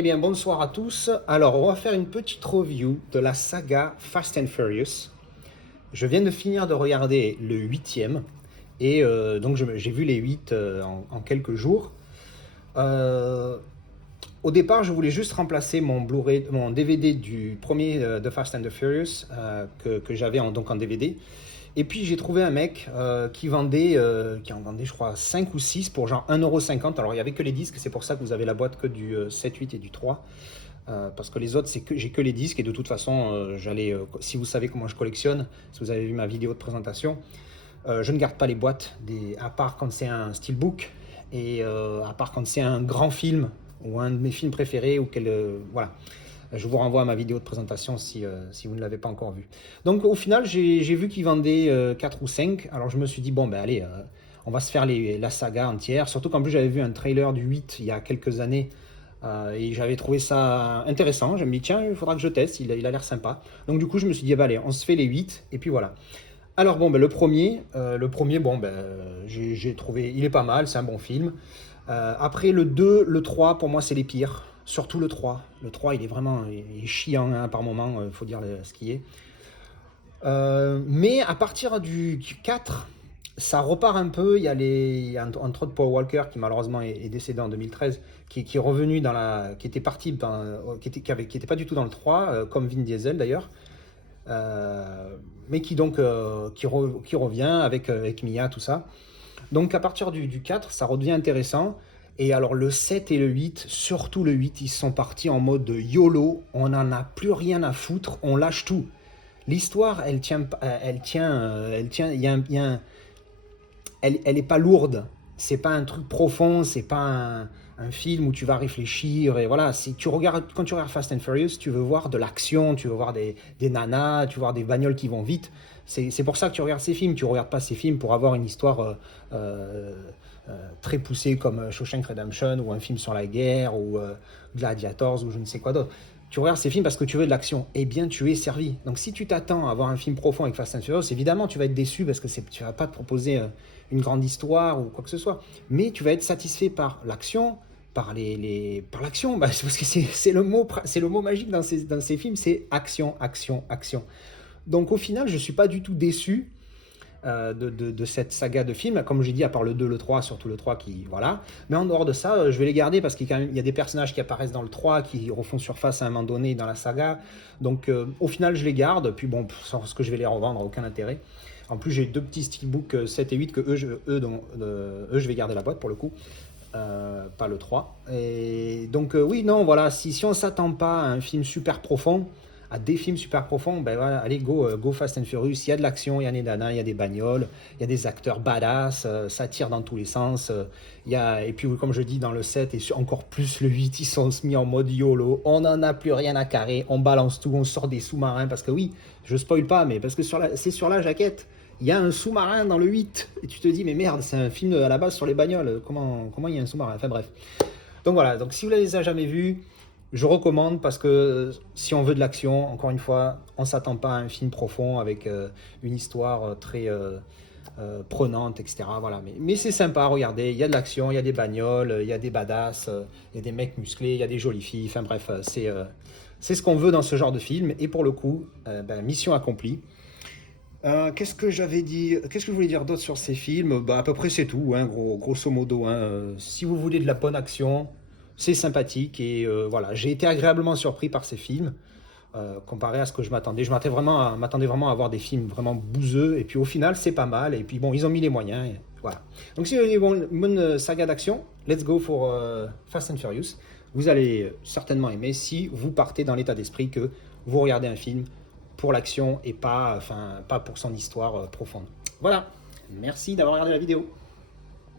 Eh bien, bonsoir à tous. Alors, on va faire une petite review de la saga Fast and Furious. Je viens de finir de regarder le 8e et donc j'ai vu les 8 en quelques jours. Euh, Au départ, je voulais juste remplacer mon Blu-ray, mon DVD du premier de Fast and the Furious que j'avais donc en DVD. Et puis j'ai trouvé un mec qui en vendait je crois 5 ou 6 pour genre 1,50 €. Alors il n'y avait que les disques, c'est pour ça que vous avez la boîte que du 7, 8 et du 3. Parce que les autres, j'ai que les disques et de toute façon, si vous savez comment je collectionne, si vous avez vu ma vidéo de présentation, je ne garde pas les boîtes, à part quand c'est un steelbook et à part quand c'est un grand film ou un de mes films préférés voilà. Je vous renvoie à ma vidéo de présentation si vous ne l'avez pas encore vue. Donc au final, j'ai vu qu'ils vendaient 4 ou 5. Alors je me suis dit, bon ben allez, on va se faire la saga entière. Surtout qu'en plus j'avais vu un trailer du 8 il y a quelques années. Et j'avais trouvé ça intéressant. Je me dis, tiens, il faudra que je teste, il a l'air sympa. Donc du coup, je me suis dit, bah, allez, on se fait les 8, et puis voilà. Alors bon, ben, le premier bon, ben, j'ai trouvé, il est pas mal, c'est un bon film. Après, le 2, le 3, pour moi, c'est les pires. Surtout le 3. Le 3, il est chiant hein, par moment, il faut dire ce qui est. Mais à partir du 4, ça repart un peu. Il y a entre autres Paul Walker qui malheureusement est décédé en 2013, qui est revenu qui était parti, qui était pas du tout dans le 3, comme Vin Diesel d'ailleurs, mais qui revient avec Mia, tout ça. Donc à partir du 4, ça redevient intéressant. Et alors le 7 et le 8, surtout le 8, ils sont partis en mode YOLO, on n'en a plus rien à foutre, on lâche tout. L'histoire, elle est pas lourde. C'est pas un truc profond, c'est pas un film où tu vas réfléchir. Et voilà, quand tu regardes Fast and Furious, tu veux voir de l'action, tu veux voir des nanas, tu veux voir des bagnoles qui vont vite. C'est pour ça que tu regardes ces films. Tu regardes pas ces films pour avoir une histoire très poussée comme Shawshank Redemption ou un film sur la guerre ou Gladiators ou je ne sais quoi d'autre. Tu regardes ces films parce que tu veux de l'action. Eh bien, tu es servi. Donc, si tu t'attends à avoir un film profond avec Fast and Furious, évidemment, tu vas être déçu parce que tu vas pas te proposer une grande histoire ou quoi que ce soit. Mais tu vas être satisfait par l'action, par l'action. Bah, c'est parce que c'est le mot magique dans ces films, c'est action, action, action. Donc, au final, je suis pas du tout déçu de cette saga de films, comme j'ai dit, à part le 2, le 3, surtout le 3 qui, voilà. Mais en dehors de ça, je vais les garder parce qu'il y a des personnages qui apparaissent dans le 3, qui refont surface à un moment donné dans la saga. Donc au final, je les garde, puis bon, parce que je vais les revendre, aucun intérêt. En plus, j'ai deux petits steelbooks 7 et 8 que je vais garder la boîte pour le coup. Pas le 3. Et donc oui, non, voilà, si on s'attend pas à un film super profond, à des films super profonds, ben voilà, allez, go Fast and Furious. Il y a de l'action, il y a des nanas, il y a des bagnoles, il y a des acteurs badass, ça tire dans tous les sens. Et puis, comme je dis, dans le 7 et encore plus le 8, ils sont mis en mode YOLO. On n'en a plus rien à carrer, on balance tout, on sort des sous-marins. Parce que oui, je spoil pas, mais parce que c'est sur la jaquette. Il y a un sous-marin dans le 8. Et tu te dis, mais merde, c'est un film à la base sur les bagnoles. Comment il y a un sous-marin? Enfin bref. Donc voilà, donc si vous ne les avez jamais vus, je recommande parce que si on veut de l'action, encore une fois, on ne s'attend pas à un film profond avec une histoire très prenante, etc. Voilà. Mais c'est sympa, regardez, il y a de l'action, il y a des bagnoles, il y a des badass, il y a des mecs musclés, il y a des jolies filles, enfin bref, c'est ce qu'on veut dans ce genre de film. Et pour le coup, mission accomplie. Qu'est-ce que je voulais dire d'autre sur ces films? À peu près c'est tout, hein, grosso modo. Hein. Si vous voulez de la bonne action, c'est sympathique et voilà, j'ai été agréablement surpris par ces films comparé à ce que je m'attendais. Je m'attendais vraiment à avoir des films vraiment bouseux et puis au final c'est pas mal et puis bon ils ont mis les moyens. Et voilà. Donc si vous avez une bonne saga d'action, let's go for Fast and Furious. Vous allez certainement aimer si vous partez dans l'état d'esprit que vous regardez un film pour l'action et pas pour son histoire profonde. Voilà. Merci d'avoir regardé la vidéo.